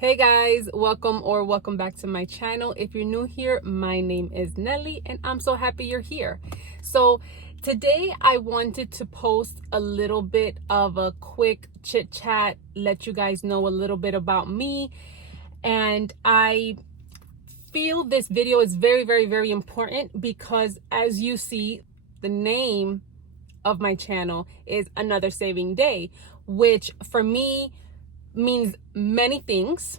Hey guys, welcome back to my channel. If you're new here, my name is Nelly and I'm so happy you're here. So today I wanted to post a little bit of a quick chit chat, let you guys know a little bit about me. And I feel this video is very important because, as you see, the name of my channel is Another Saving Day, which for me means many things,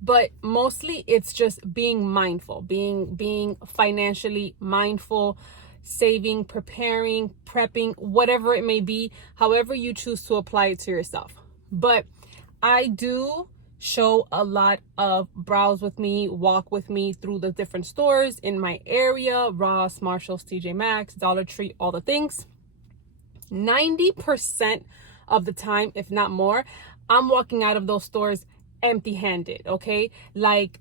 but mostly it's just being mindful, being financially mindful, saving, preparing, prepping, whatever it may be, however you choose to apply it to yourself. But I do show a lot of browse with me, walk with me through the different stores in my area: Ross, Marshalls, TJ Maxx, Dollar Tree, all the things. 90% of the time, if not more, I'm walking out of those stores empty-handed, okay? Like,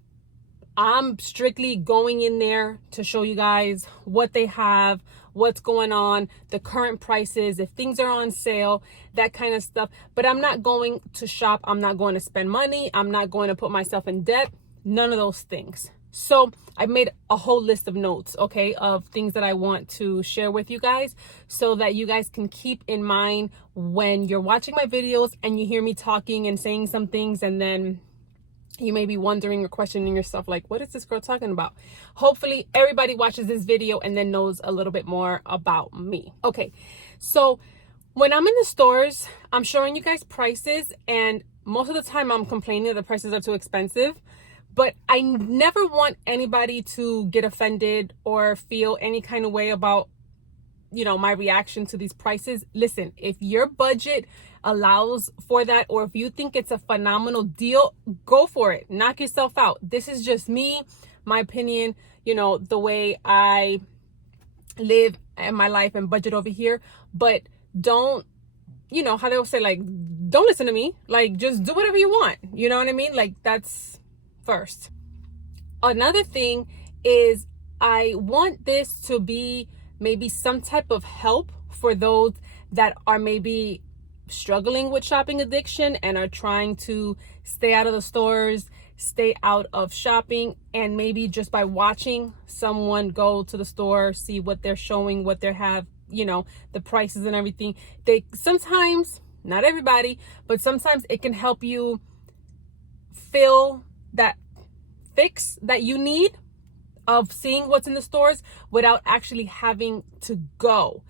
I'm strictly going in there to show you guys what they have, what's going on, the current prices, if things are on sale, that kind of stuff. But I'm not going to shop. I'm not going to spend money. I'm not going to put myself in debt. None of those things. So I made a whole list of notes, okay, of things that I want to share with you guys so that you guys can keep in mind when you're watching my videos and you hear me talking and saying some things, and then you may be wondering or questioning yourself, like, what is this girl talking about? Hopefully everybody watches this video and then knows a little bit more about me. Okay, so when I'm in the stores, I'm showing you guys prices, and most of the time I'm complaining that the prices are too expensive. But I never want anybody to get offended or feel any kind of way about, my reaction to these prices. Listen, if your budget allows for that, or if you think it's a phenomenal deal, go for it. Knock yourself out. This is just me, my opinion, the way I live in my life and budget over here. But don't, how they'll say, like, don't listen to me. Like, just do whatever you want. You know what I mean? Like, that's first. Another thing is, I want this to be maybe some type of help for those that are maybe struggling with shopping addiction and are trying to stay out of the stores, stay out of shopping, and maybe just by watching someone go to the store, see what they're showing, what they have, the prices and everything. They sometimes, not everybody, but sometimes it can help you fill that fix that you need of seeing what's in the stores without actually having to go.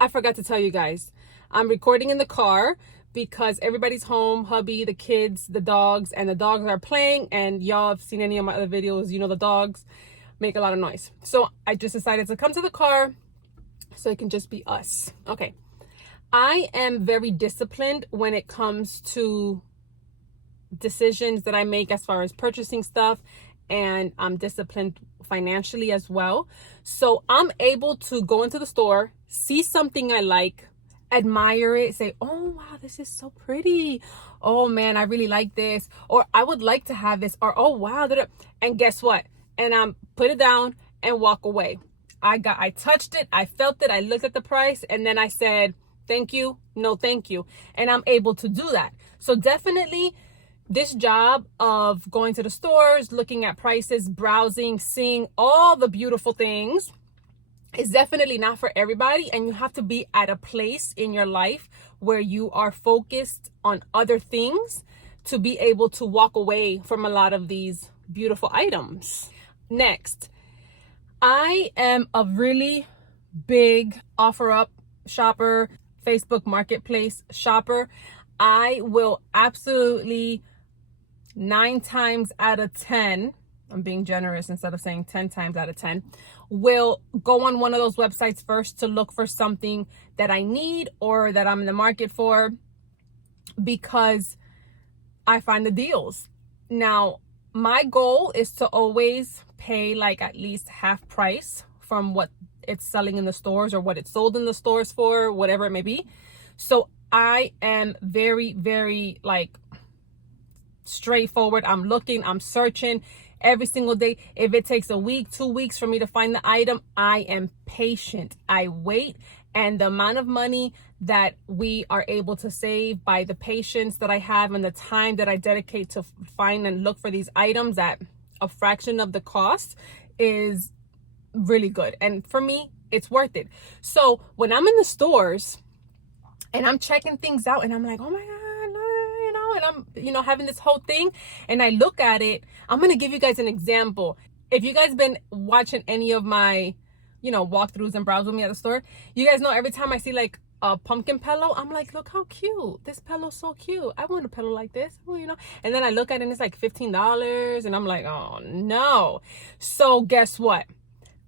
I forgot to tell you guys, I'm recording in the car because everybody's home, hubby, the kids, the dogs, and the dogs are playing, and y'all have seen any of my other videos, the dogs make a lot of noise. So I just decided to come to the car so it can just be us. Okay. I am very disciplined when it comes to decisions that I make as far as purchasing stuff, and I'm disciplined financially as well. So I'm able to go into the store, see something I like, admire it, say, oh wow, this is so pretty, oh man, I really like this, or I would like to have this, or oh wow, and guess what, and put it down and walk away. I touched it, I felt it, I looked at the price, and then I said thank you, no thank you, and I'm able to do that. So definitely this job of going to the stores, looking at prices, browsing, seeing all the beautiful things is definitely not for everybody. And you have to be at a place in your life where you are focused on other things to be able to walk away from a lot of these beautiful items. Next, I am a really big OfferUp shopper, Facebook Marketplace shopper. I will absolutely 9 times out of 10, I'm being generous instead of saying 10 times out of 10, will go on one of those websites first to look for something that I need or that I'm in the market for, because I find the deals. Now, my goal is to always pay like at least half price from what it's selling in the stores or what it's sold in the stores for, whatever it may be. So I am very like straightforward. I'm looking, I'm searching every single day. If it takes a week, 2 weeks for me to find the item, I am patient. I wait, and the amount of money that we are able to save by the patience that I have and the time that I dedicate to find and look for these items at a fraction of the cost is really good. And for me, it's worth it. So when I'm in the stores and I'm checking things out and I'm like, oh my God, you know, and I'm, you know, having this whole thing and I look at it, I'm going to give you guys an example. If you guys been watching any of my, you know, walkthroughs and browse with me at the store, you guys know every time I see like a pumpkin pillow, I'm like, look how cute. This pillow's so cute. I want a pillow like this, well, you know. And then I look at it and it's like $15 and I'm like, oh no. So guess what?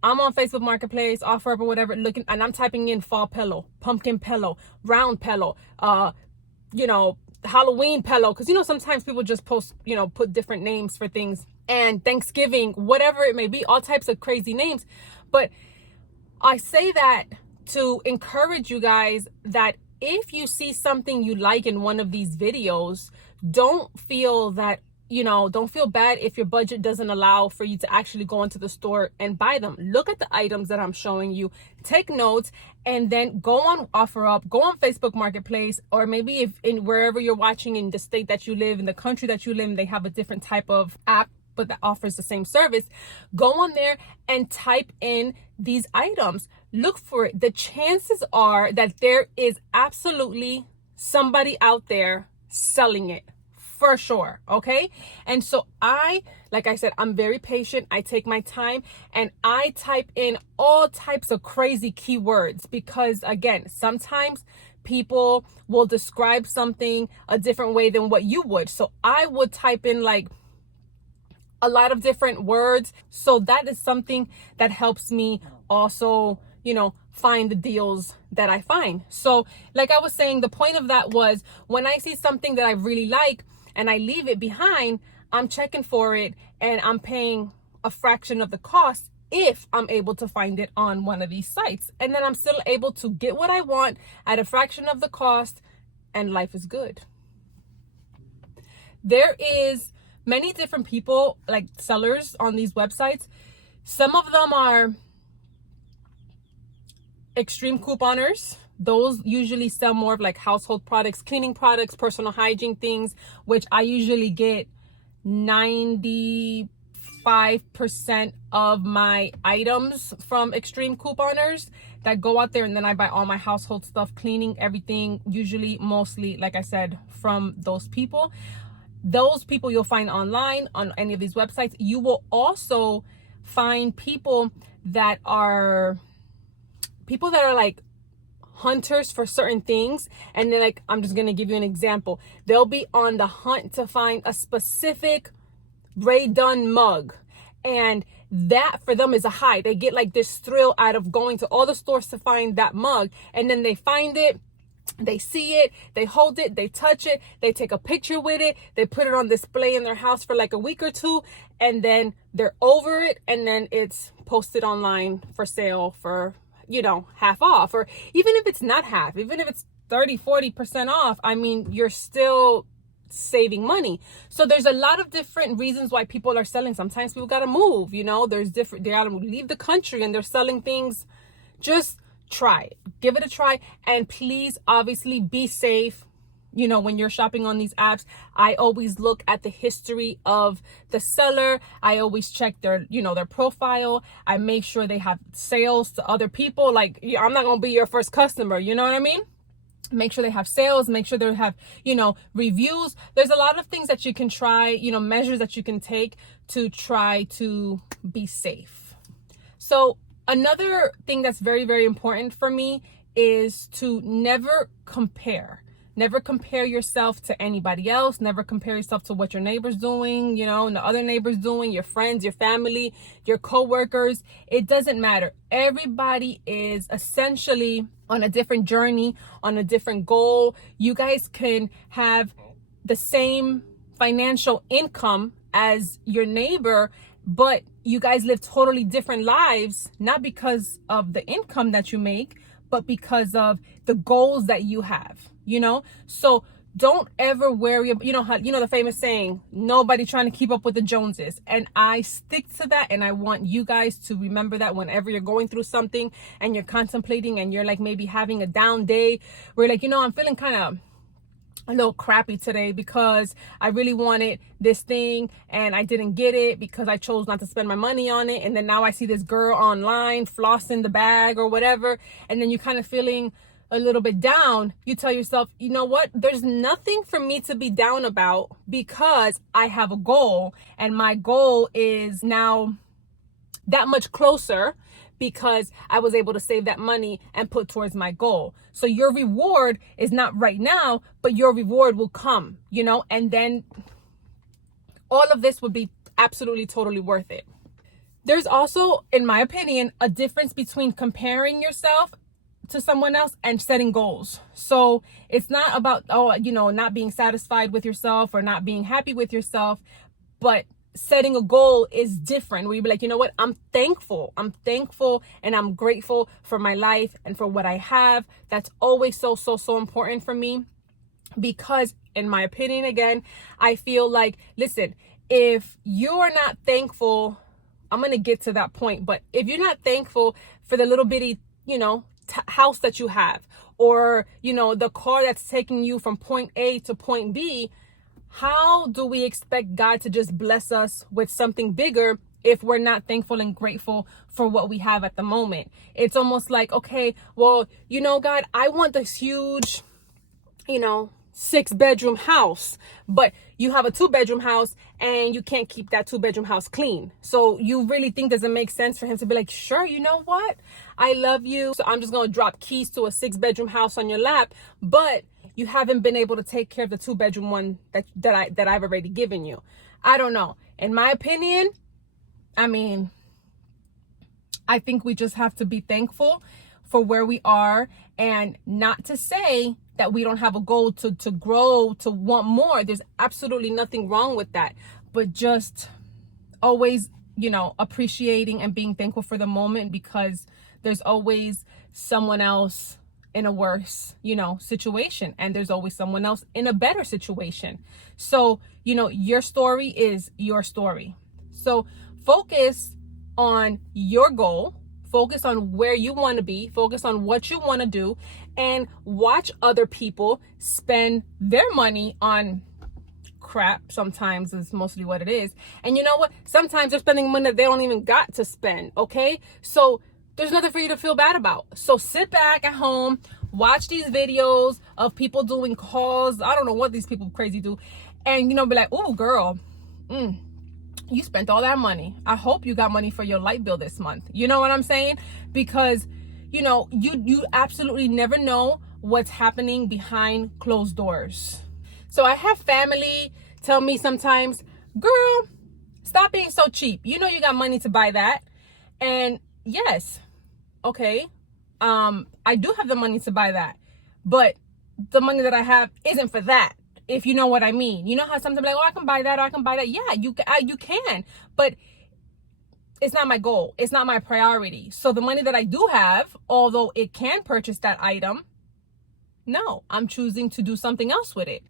I'm on Facebook Marketplace, OfferUp or whatever, looking, and I'm typing in fall pillow, pumpkin pillow, round pillow, you know, Halloween pillow. Because, you know, sometimes people just post, you know, put different names for things. And Thanksgiving, whatever it may be, all types of crazy names. But I say that to encourage you guys that if you see something you like in one of these videos, don't feel that, you know, don't feel bad if your budget doesn't allow for you to actually go into the store and buy them. Look at the items that I'm showing you, take notes, and then go on OfferUp, go on Facebook Marketplace, or maybe if in wherever you're watching in the state that you live, in the country that you live in, they have a different type of app but that offers the same service. Go on there and type in these items. Look for it. The chances are that there is absolutely somebody out there selling it. For sure, okay? And so like I said, I'm very patient. I take my time and I type in all types of crazy keywords because, again, sometimes people will describe something a different way than what you would. So I would type in like a lot of different words. So that is something that helps me also, you know, find the deals that I find. So like I was saying, the point of that was when I see something that I really like, and I leave it behind, I'm checking for it and I'm paying a fraction of the cost if I'm able to find it on one of these sites. And then I'm still able to get what I want at a fraction of the cost and life is good. There is many different people, like sellers on these websites. Some of them are extreme couponers. Those usually sell more of like household products, cleaning products, personal hygiene things, which I usually get 95% of my items from extreme couponers that go out there, and then I buy all my household stuff, cleaning, everything, usually mostly, like I said, from those people. Those people you'll find online on any of these websites. You will also find people that are like hunters for certain things, and then like I'm just gonna give you an example. They'll be on the hunt to find a specific Ray Dunn mug, and that for them is a high. They get like this thrill out of going to all the stores to find that mug, and then they find it, they see it, they hold it, they touch it, they take a picture with it, they put it on display in their house for like a week or two, and then they're over it, and then it's posted online for sale for, you know, half off, or even if it's not half, even if it's 30-40% off, I mean, you're still saving money. So there's a lot of different reasons why people are selling. Sometimes people gotta move, you know, they gotta leave the country and they're selling things. Just try it, give it a try, and please obviously be safe. You know, when you're shopping on these apps, I always look at the history of the seller. I always check their, you know, their profile. I make sure they have sales to other people. Like, I'm not going to be your first customer. You know what I mean? Make sure they have sales, make sure they have, you know, reviews. There's a lot of things that you can try, you know, measures that you can take to try to be safe. So another thing that's very, very important for me is to never compare. Never compare yourself to anybody else. Never compare yourself to what your neighbor's doing, you know, and the other neighbor's doing, your friends, your family, your coworkers. It doesn't matter. Everybody is essentially on a different journey, on a different goal. You guys can have the same financial income as your neighbor, but you guys live totally different lives, not because of the income that you make, but because of the goals that you have. You know, so Don't ever worry about, the famous saying, nobody trying to keep up with the Joneses. And I stick to that. And I want you guys to remember that whenever you're going through something and you're contemplating and you're like maybe having a down day where like, I'm feeling kind of a little crappy today because I really wanted this thing and I didn't get it because I chose not to spend my money on it. And then now I see this girl online flossing the bag or whatever. And then you're kind of feeling a little bit down. You tell yourself, you know what? There's nothing for me to be down about because I have a goal, and my goal is now that much closer because I was able to save that money and put towards my goal. So your reward is not right now, but your reward will come, and then all of this would be absolutely totally worth it. There's also, in my opinion, a difference between comparing yourself to someone else and setting goals. So it's not about, not being satisfied with yourself or not being happy with yourself, but setting a goal is different, where you be like, you know what, I'm thankful and I'm grateful for my life and for what I have. That's always so important for me, because in my opinion, again, I feel like, listen, if you're not thankful, I'm going to get to that point, but if you're not thankful for the little bitty, house that you have, or, the car that's taking you from point A to point B, how do we expect God to just bless us with something bigger if we're not thankful and grateful for what we have at the moment? It's almost like, okay, well, God, I want this huge, 6-bedroom house, but you have a 2-bedroom house and you can't keep that 2-bedroom house clean. So you really think, does it make sense for him to be like, sure, you know what? I love you, so I'm just going to drop keys to a 6-bedroom house on your lap, but you haven't been able to take care of the 2-bedroom one that I've already given you. I don't know. In my opinion, I think we just have to be thankful for where we are, and not to say that we don't have a goal to grow, to want more. There's absolutely nothing wrong with that, but just always, appreciating and being thankful for the moment, because there's always someone else in a worse, situation, and there's always someone else in a better situation. So, your story is your story. So focus on your goal, focus on where you want to be, focus on what you want to do, and watch other people spend their money on crap. Sometimes is mostly what it is. And you know what? Sometimes they're spending money that they don't even got to spend. Okay. So there's nothing for you to feel bad about. So sit back at home, watch these videos of people doing calls. I don't know what these people crazy do. And, be like, oh, girl, you spent all that money. I hope you got money for your light bill this month. You know what I'm saying? Because, you absolutely never know what's happening behind closed doors. So I have family tell me sometimes, girl, stop being so cheap. You got money to buy that. And yes, okay, I do have the money to buy that, but the money that I have isn't for that, if you know what I mean. You know how sometimes like, oh, I can buy that, or I can buy that. Yeah, you can, but it's not my goal. It's not my priority. So the money that I do have, although it can purchase that item, no, I'm choosing to do something else with it.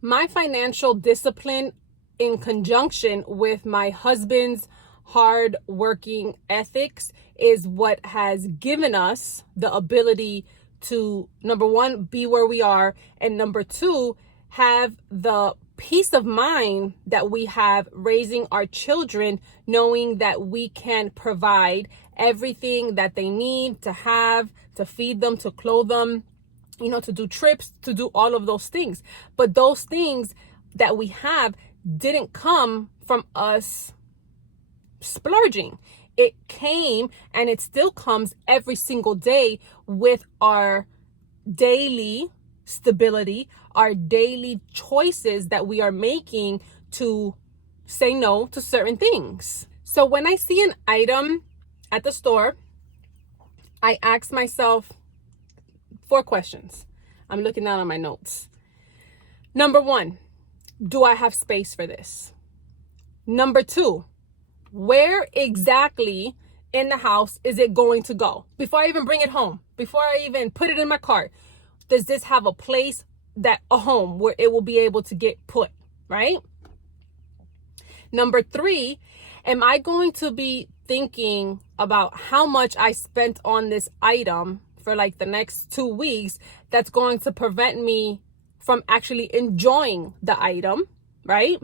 My financial discipline, in conjunction with my husband's hard working ethics, is what has given us the ability to, number one, be where we are, and number two, have the peace of mind that we have raising our children, knowing that we can provide everything that they need to have, to feed them, to clothe them, to do trips, to do all of those things. But those things that we have didn't come from us splurging. It came, and it still comes every single day, with our daily stability, our daily choices that we are making to say no to certain things. So when I see an item at the store, I ask myself 4 questions. I'm looking down on my notes. Number 1, do I have space for this? Number 2, where exactly in the house is it going to go? Before I even bring it home, before I even put it in my cart, does this have a place a home where it will be able to get put, right? Number 3, am I going to be thinking about how much I spent on this item for like the next 2 weeks that's going to prevent me from actually enjoying the item, right?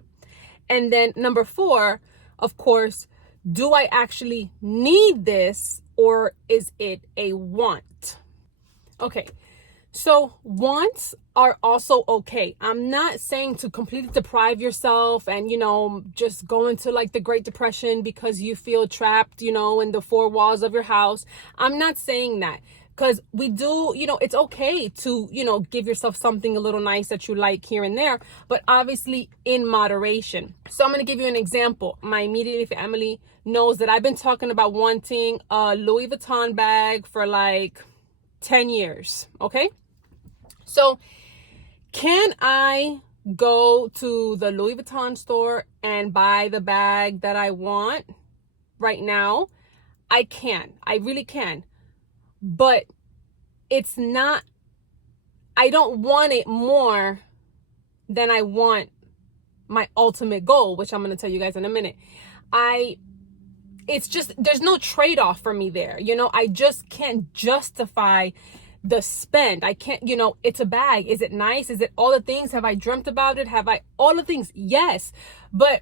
And then number 4, of course, do I actually need this, or is it a want? Okay, so wants are also okay. I'm not saying to completely deprive yourself and, just go into like the Great Depression because you feel trapped, in the 4 walls of your house. I'm not saying that. Because we do, it's okay to, give yourself something a little nice that you like here and there, but obviously in moderation. So I'm going to give you an example. My immediate family knows that I've been talking about wanting a Louis Vuitton bag for like 10 years. Okay. So can I go to the Louis Vuitton store and buy the bag that I want right now? I can. I really can. But it's not, I don't want it more than I want my ultimate goal, which I'm going to tell you guys in a minute. It's just, there's no trade-off for me there. I just can't justify the spend. I can't, it's a bag. Is it nice? Is it all the things? Have I dreamt about it? Have I all the things? Yes. But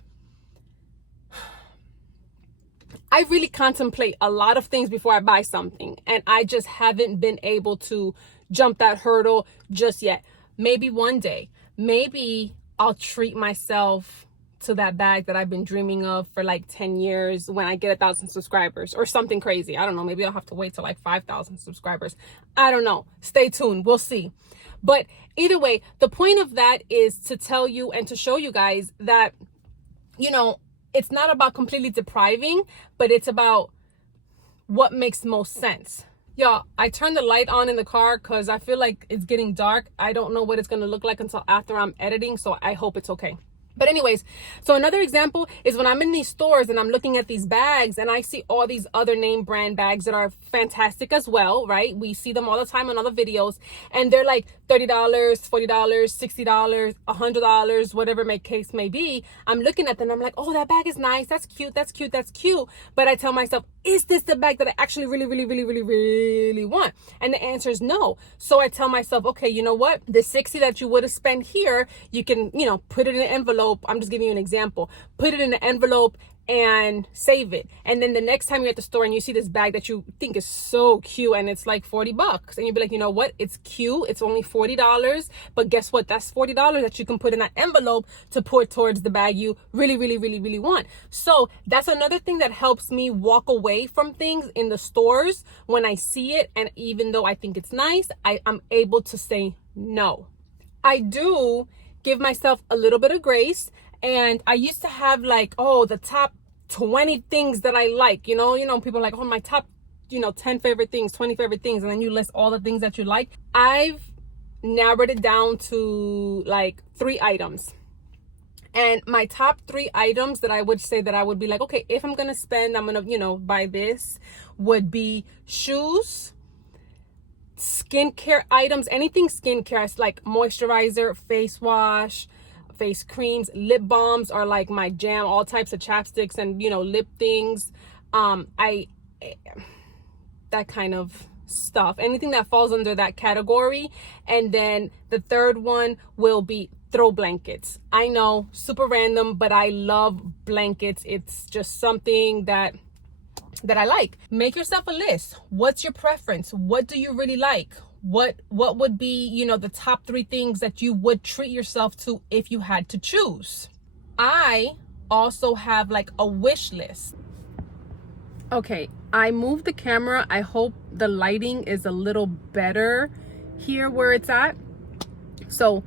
I really contemplate a lot of things before I buy something, and I just haven't been able to jump that hurdle just yet. Maybe one day, maybe I'll treat myself to that bag that I've been dreaming of for like 10 years when I get 1,000 subscribers or something crazy. I don't know. Maybe I'll have to wait till like 5,000 subscribers. I don't know. Stay tuned. We'll see. But either way, the point of that is to tell you and to show you guys that, it's not about completely depriving, but it's about what makes most sense. Y'all, I turned the light on in the car because I feel like it's getting dark. I don't know what it's going to look like until after I'm editing, so I hope it's okay. But anyways, so another example is when I'm in these stores and I'm looking at these bags and I see all these other name brand bags that are fantastic as well, right? We see them all the time on other videos, and they're like $30, $40, $60, $100, whatever my case may be. I'm looking at them, I'm like, oh, that bag is nice. That's cute. That's cute. That's cute. But I tell myself, is this the bag that I actually really, really, really, really, really want? And the answer is no. So I tell myself, okay, you know what? The 60 that you would have spent here, you can, put it in an envelope. I'm just giving you an example. Put it in an envelope and save it. And then the next time you're at the store and you see this bag that you think is so cute and it's like $40, and you'll be like, you know what? It's cute. It's only $40. But guess what? That's $40 that you can put in that envelope to put towards the bag you really, really, really, really want. So that's another thing that helps me walk away from things in the stores when I see it. And even though I think it's nice, I'm able to say no. I do give myself a little bit of grace. And I used to have like, the top 20 things that I like, people are like, my top, 10 favorite things, 20 favorite things. And then you list all the things that you like. I've narrowed it down to like 3 items. And my top 3 items that I would say that I would be like, okay, if I'm going to spend, I'm going to, buy this, would be shoes, skincare items, anything skincare, like moisturizer, face wash, face creams, lip balms are like my jam, all types of chapsticks and, lip things. That kind of stuff, anything that falls under that category. And then the third one will be throw blankets. I know, super random, but I love blankets. It's just something that I like. Make yourself a list. What's your preference? What do you really like? What would be, the top 3 things that you would treat yourself to if you had to choose? I also have like a wish list. Okay, I moved the camera. I hope the lighting is a little better here where it's at. So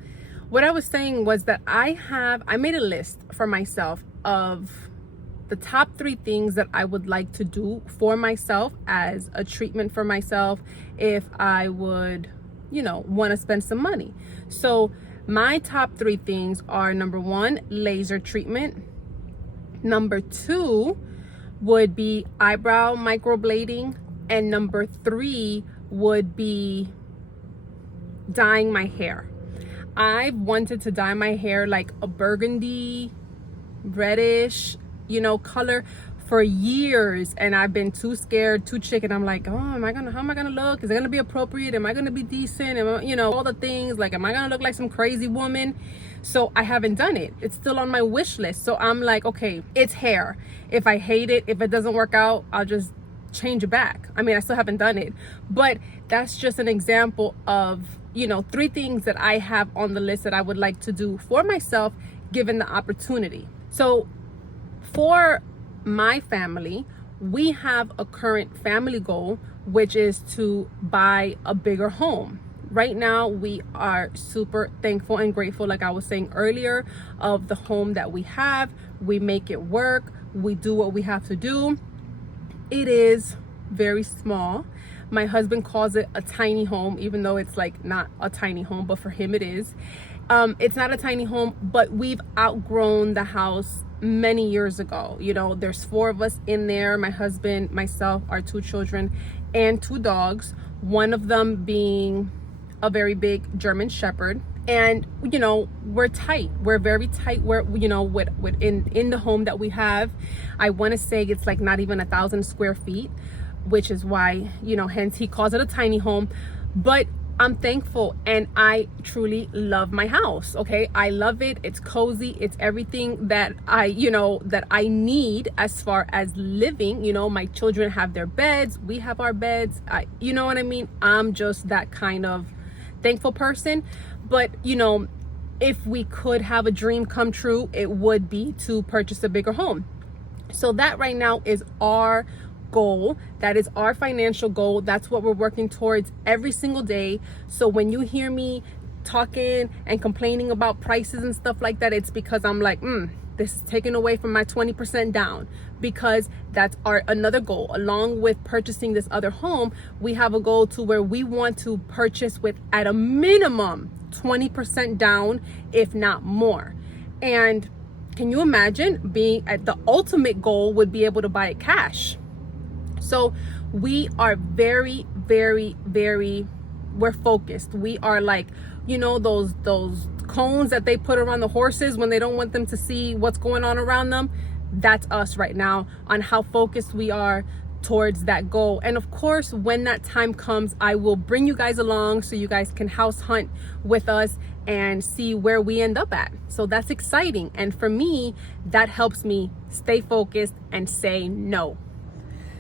what I was saying was that I made a list for myself of the top 3 things that I would like to do for myself as a treatment for myself if I would, want to spend some money. So my top 3 things are: number 1, laser treatment. Number 2 would be eyebrow microblading. And number 3 would be dyeing my hair. I've wanted to dye my hair like a burgundy, reddish, you know, color for years, and I've been too scared, too chicken. I'm like, oh, how am I gonna look? Is it gonna be appropriate? Am I gonna be decent? Am I, you know, all the things, like, am I gonna look like some crazy woman? So I haven't done it. It's still on my wish list. So I'm like, okay, it's hair. If I hate it, if it doesn't work out, I'll just change it back. I mean, I still haven't done it, but that's just an example of, you know, 3 things that I have on the list that I would like to do for myself given the opportunity. So for my family, we have a current family goal, which is to buy a bigger home. Right now, we are super thankful and grateful, like I was saying earlier, of the home that we have. We make it work. We do what we have to do. It is very small. My husband calls it a tiny home, even though it's like not a tiny home, but for him it is. It's not a tiny home, but we've outgrown the house many years ago. You know, there's 4 of us in there, my husband, myself, our 2 children, and 2 dogs, one of them being a very big German Shepherd. And, you know, we're tight. We're very tight. We're, you know, in the home that we have, I want to say it's like not even 1,000 square feet, which is why, you know, hence he calls it a tiny home. But I'm thankful, and I truly love my house. Okay, I love it. It's cozy. It's everything that I need as far as living. You know, my children have their beds. We have our beds. You know what I mean? I'm just that kind of thankful person. But, you know, if we could have a dream come true, it would be to purchase a bigger home. So that right now is our goal. That is our financial goal. That's what we're working towards every single day. So when you hear me talking and complaining about prices and stuff like that, it's because I'm like, this is taken away from my 20% down, because that's our another goal. Along with purchasing this other home, we have a goal to where we want to purchase with at a minimum 20% down, if not more. And can you imagine being at the ultimate goal would be able to buy it cash? So we are very, very, very, we're focused. We are like, you know, those cones that they put around the horses when they don't want them to see what's going on around them. That's us right now, on how focused we are towards that goal. And of course, when that time comes, I will bring you guys along so you guys can house hunt with us and see where we end up at. So that's exciting. And for me, that helps me stay focused and say no.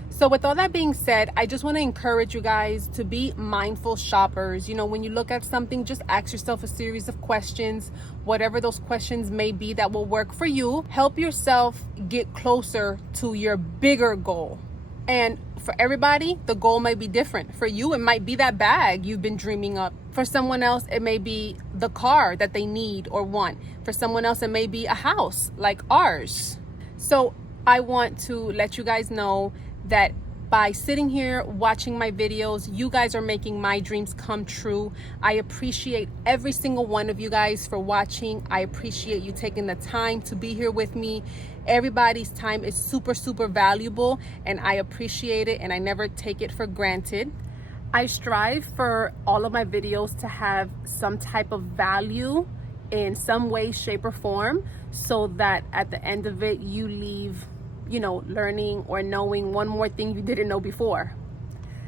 So with all that being said, I just want to encourage you guys to be mindful shoppers. You know, when you look at something, just ask yourself a series of questions, whatever those questions may be that will work for you. Help yourself get closer to your bigger goal. And for everybody, the goal might be different. For you, it might be that bag you've been dreaming up. For someone else, it may be the car that they need or want. For someone else, it may be a house like ours. So I want to let you guys know that by sitting here watching my videos, you guys are making my dreams come true. I appreciate every single one of you guys for watching. I appreciate you taking the time to be here with me. Everybody's time is super, super valuable, and I appreciate it, and I never take it for granted. I strive for all of my videos to have some type of value in some way, shape, or form, so that at the end of it, you leave, you know, learning or knowing one more thing you didn't know before.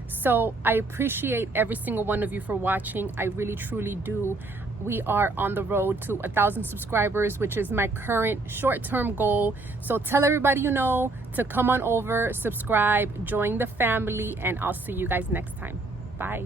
So I appreciate every single one of you for watching. I really, truly do. We are on the road to 1,000 subscribers, which is my current short-term goal. So tell everybody you know to come on over, subscribe, join the family, and I'll see you guys next time. Bye.